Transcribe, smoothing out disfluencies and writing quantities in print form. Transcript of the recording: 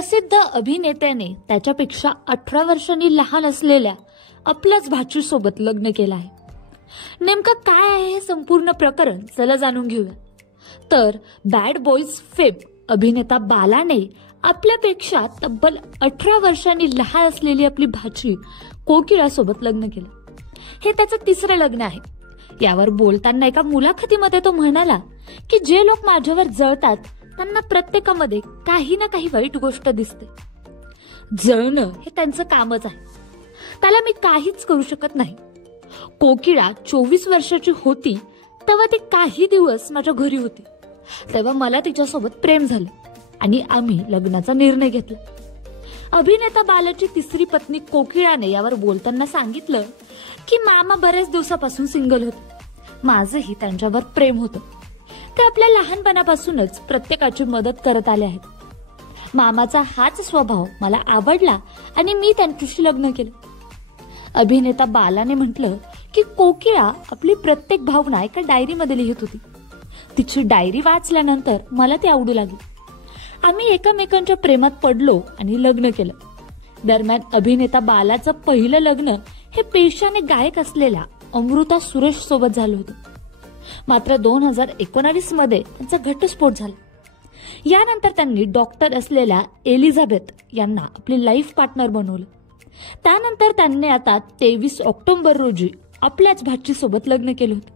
प्रसिद्ध अभिनेत्याने त्याच्यापेक्षा 18 वर्षांनी लहान असलेल्या आपल्याच भाचीसोबत लग्न केलं आहे. नेमकं काय आहे हे संपूर्ण प्रकरण चला जाणून घेऊया. तर बॅड बॉईज फेम अभिनेता बालाने आपल्यापेक्षा तब्बल 18 वर्षांनी लहान असलेली आपली भाची कोकिळासोबत लग्न केलं. हे त्याचं तिसरं लग्न आहे. यावर बोलताना एका मुलाखतीमध्ये तो म्हणाला की जे लोक माझ्यावर जळतात त्यांना प्रत्येकामध्ये काही ना काही वाईट गोष्ट दिसते. जळणं हे त्यांचं कामच आहे, त्याला मी काहीच करू शकत नाही. कोकिळा 24 वर्षाची होती तेव्हा ती काही दिवस माझ्या घरी होती. तेव्हा मला तिच्यासोबत प्रेम झालं आणि आम्ही लग्नाचा निर्णय घेतला. अभिनेता बालाची तिसरी पत्नी कोकिळाने यावर बोलताना सांगितलं की मामा बऱ्याच दिवसापासून सिंगल होते. माझंही त्यांच्यावर प्रेम होतं. ते आपल्या लहानपणापासूनच प्रत्येकाची मदत करत आले आहेत. मामाचा हाच स्वभाव मला आवडला आणि मी त्यांच्याशी लग्न केलं. अभिनेता बालाने म्हटलं की कोकिळा आपली प्रत्येक भावना एका डायरीमध्ये लिहित होती. तिची डायरी वाचल्यानंतर मला ती आवडू लागली. आम्ही एकमेकांच्या प्रेमात पडलो आणि लग्न केलं. दरम्यान अभिनेता बालाचं पहिलं लग्न हे पेशाने गायक असलेल्या अमृता सुरेश सोबत झालं होतं. मात्र 2019 मध्ये त्यांचा घटस्फोट झाला. यानंतर त्यांनी डॉक्टर असलेल्या एलिझाबेथ यांना आपली लाईफ पार्टनर बनवलं. त्यानंतर त्यांनी आता 23 ऑक्टोबर रोजी आपल्याच भाचीसोबत लग्न केलं होतं.